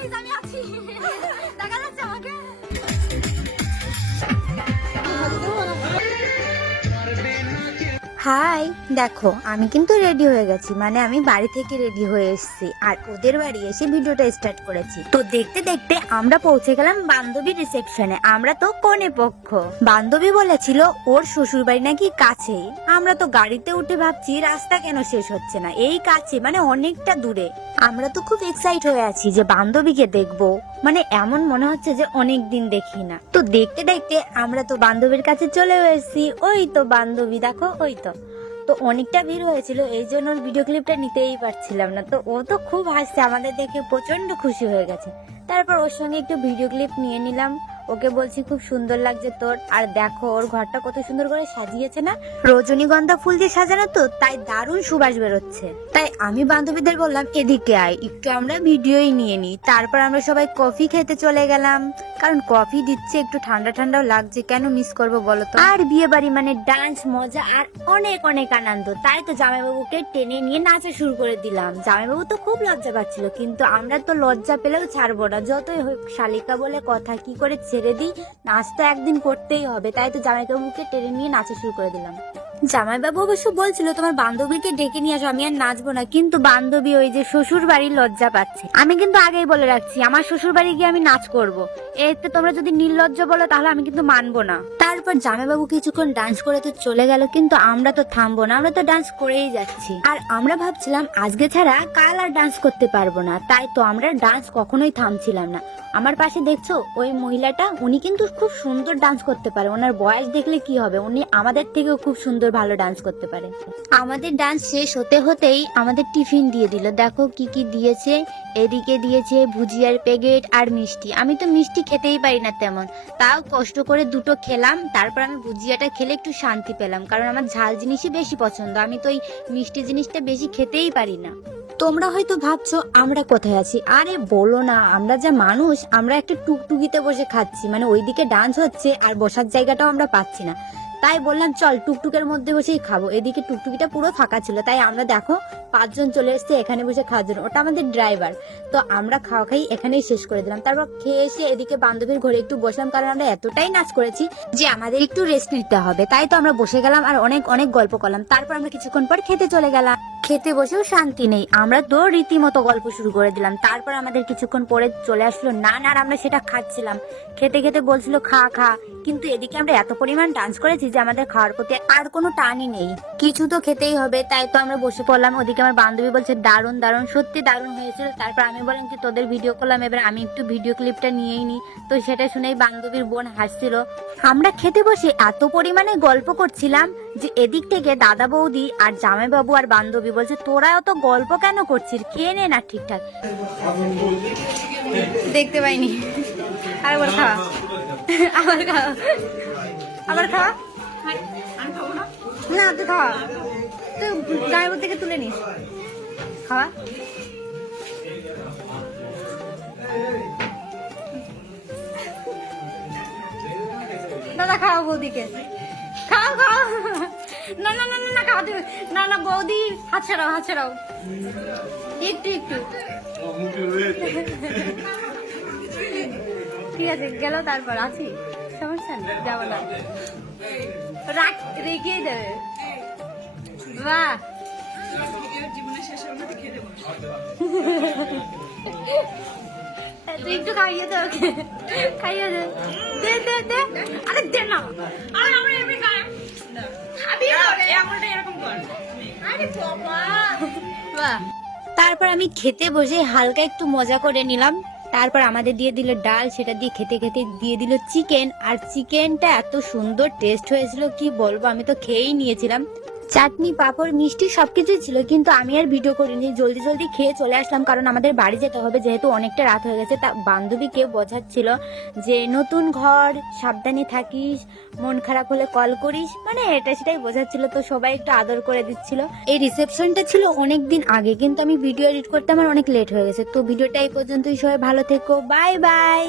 Guys আমি আছি, দেখা যাচ্ছে আমাকে। হাই, দেখো আমি কিন্তু রেডি হয়ে গেছি, মানে আমি বাড়ি থেকে রেডি হয়ে এসেছি আর ওদের বাড়ি এসে ভিডিওটা স্টার্ট করেছি। তো দেখতে দেখতে আমরা পৌঁছে গেলাম বান্ধবীর রিসেপশনে। আমরা তো কনে পক্ষ। বান্ধবী বলেছিল ওর শ্বশুর বাড়ি নাকি কাছেই। আমরা তো গাড়িতে উঠে ভাবছি রাস্তা কেন শেষ হচ্ছে না, এই কাছে মানে অনেকটা দূরে। আমরা তো খুব এক্সাইট হয়ে আছি যে বান্ধবীকে দেখবো, মানে এমন মনে হচ্ছে যে অনেক দিন দেখি না। তো দেখতে দেখতে আমরা তো বান্ধবীর কাছে চলে এসেছি। ওই তো বান্ধবী, দেখো ওই তো। তো অনেকটা ভিড় হয়েছিল, এই জন্য ওর ভিডিও ক্লিপটা নিতেই পারছিলাম না। তো ও তো খুব হাসছে, আমাদের দেখে প্রচন্ড খুশি হয়ে গেছে। তারপর ওর সঙ্গে একটু ভিডিও ক্লিপ নিয়ে নিলাম। ওকে বলছি খুব সুন্দর লাগছে তোর, আর দেখো ওর ঘরটা কত সুন্দর করে সাজিয়েছে না, রজনীগন্ধা ফুল দিয়ে সাজানো, তো তাই দারুণ সুবাস বেরোচ্ছে। তাই আমি বান্ধবীদের বললাম এদিকে আয়, একটু আমরা ভিডিওই নিয়ে নিই। তারপর আমরা সবাই কফি খেতে চলে গেলাম, কারণ কফি দিচ্ছে, একটু ঠান্ডা ঠান্ডাও লাগছে, কেন মিস করবো বলো তো। আর বিয়ে বাড়ি মানে ডান্স, মজা আর অনেক অনেক আনন্দ। তাই তো জামাইবাবুকে টেনে নিয়ে নাচা শুরু করে দিলাম। জামাইবাবু তো খুব লজ্জা পাচ্ছিল, কিন্তু আমরা তো লজ্জা পেলেও ছাড়বো না, যতই হোক শালিকা বলে কথা, কি করে ছেড়ে দিই, নাচ তো একদিন করতেই হবে। তাই তো জামাইবাবুকে টেনে নিয়ে নাচা শুরু করে দিলাম। জামাইবাবু অবশ্য বলছিল তোমার বান্ধবীকে ডেকে নিয়ে আসো, আমি আর নাচবো না, কিন্তু বান্ধবী ওই যে শ্বশুর বাড়ির লজ্জা পাচ্ছে। আমি কিন্তু আগেই বলে রাখছি, আমার শ্বশুর বাড়ি গিয়ে আমি নাচ করব। এতে তোমরা যদি নির্লজ্জ বলো তাহলে আমি কিন্তু মানবো না। তারপর জামাইবাবু কিছুক্ষণ ডান্স করে তো চলে গেল, কিন্তু আমরা তো থামবো না, আমরা তো ডান্স করেই যাচ্ছি। আর আমরা ভাবছিলাম আজকে ছাড়া কাল আর ডান্স করতে পারবো না, তাই তো আমরা ডান্স কখনোই থামছিলাম না। আমার পাশে দেখছো ওই মহিলাটা, উনি কিন্তু খুব সুন্দর ডান্স করতে পারে। ওনার বয়স দেখলে কি হবে, উনি আমাদের থেকেও খুব সুন্দর ভালো ডান্স করতে পারে। আমাদের ডান্স শেষ হতে হতেই আমাদের টিফিন দিয়ে দিল। দেখো কি কি দিয়েছে, এদিকে দিয়েছে ভুজিয়ার প্যাকেট আর মিষ্টি। আমি তো মিষ্টি খেতেই পারি না তেমন, তাও কষ্ট করে দুটো খেলাম। তারপর আমি ভুজিয়াটা খেলে একটু শান্তি পেলাম, কারণ আমার ঝাল জিনিসই বেশি পছন্দ, আমি তো ওই মিষ্টি জিনিসটা বেশি খেতেই পারি না। তোমরা হয়তো ভাবছো আমরা কোথায় আছি, আরে বলো না, আমরা যা মানুষ, আমরা একটা টুকটুকিতে বসে খাচ্ছি, মানে ওইদিকে ডান্স হচ্ছে আর বসার জায়গাটাও আমরা পাচ্ছি না। তাই বললাম চল টুকটুকের মধ্যে বসেই খাবো। এদিকে টুকটুকিটা পুরো ফাঁকা ছিল, তাই আমরা দেখো 5 জন চলে এসেছি এখানে বসে খাওয়ার জন্য। ওটা আমাদের ড্রাইভার। তো আমরা খাওয়া খাই এখানেই শেষ করে দিলাম। তারপর খেয়ে এসে এদিকে বান্ধবীর ঘরে একটু বসলাম, কারণ আমরা এতটাই নাচ করেছি যে আমাদের একটু রেস্ট নিতে হবে। তাই তো আমরা বসে গেলাম আর অনেক অনেক গল্প করলাম। তারপর আমরা কিছুক্ষণ পর খেতে চলে গেলাম। খেতে বসেও শান্তি নেই, আমরা তো রীতিমতো গল্প শুরু করে দিলাম। তারপর আমাদের কিছুক্ষণ পরে চলে আসলো নান, আর আমরা সেটা খাচ্ছিলাম। খেতে খেতে বলছিল খা খা, কিন্তু এদিকে আমরা এত পরিমাণ ডান্স করেছি যে আমাদের খাওয়ার প্রতি আর কোনো টানই নেই। কিছু তো খেতেই হবে, তাই তো আমরা বসে পড়লাম। ওদিকে আমার বান্ধবী বলছে দারুণ দারুণ, সত্যি দারুণ হয়েছিল। তারপর আমি বললাম যে তোদের ভিডিও করলাম, এবার আমি একটু ভিডিও ক্লিপটা নিয়েই নি। তো সেটা শুনেই বান্ধবীর বোন হাসছিল। আমরা খেতে বসে এত পরিমাণে গল্প করছিলাম যে এদিক থেকে দাদা বৌদি আর জামাইবাবু আর বান্ধবী বলছে তোরা অত গল্প কেন করছিস, খেয়ে নে না ঠিকঠাক। দেখতে পাইনি, আরেকবার খাওয়া, আবার খাওয়া, আবার খাওয়া। না তুই খাওয়া, তুই জামাইবাবু থেকে তুলে নিস, খাওয়া। দাদা খাওয়া বৌদিকে, খাও খাও। না না না না খাওয়া দেবে না, না বৌদি হাত ছাড়াও, হাত ছাড়াও একটু একটু। ঠিক আছে গেল, তারপর আছি, সমস্যা নেই, যাবো না, রেখেই দেবে। বাহ তুই একটু খাইয়ে দে ওকে, খাইয়ে দে, দে দে দে, আরে দে না, আরে আমরা এমনি খাই, খাবি এমনটা এরকম কর, আরে বাবা। বাহ। তারপর আমি খেতে বসে হালকা একটু মজা করে নিলাম। তারপর আমাদের দিয়ে দিল ডাল, সেটা দিয়ে খেতে খেতে দিয়ে দিল চিকেন, আর চিকেনটা এত সুন্দর টেস্ট হয়েছিল কি বলবো, আমি তো খেয়েই নিয়েছিলাম। চাটনি পাঁপড় মিষ্টি সবকিছুই ছিল, কিন্তু আমি আর ভিডিও করিনি, জলদি জলদি খেয়ে চলে আসলাম, কারণ আমাদের বাড়ি যেতে হবে, যেহেতু অনেকটা রাত হয়ে গেছে। তা বান্ধবীকে বোঝাচ্ছিল যে নতুন ঘর, সাবধানে থাকিস, মন খারাপ হলে কল করিস, মানে এটা সেটাই বোঝাচ্ছিল। তো সবাই একটু আদর করে দিচ্ছিল। এই রিসেপশনটা ছিল অনেক দিন আগে, কিন্তু আমি ভিডিও এডিট করতে আমার অনেক লেট হয়ে গেছে। তো ভিডিওটা এই পর্যন্তই, সবাই ভালো থেকো, বাই বাই।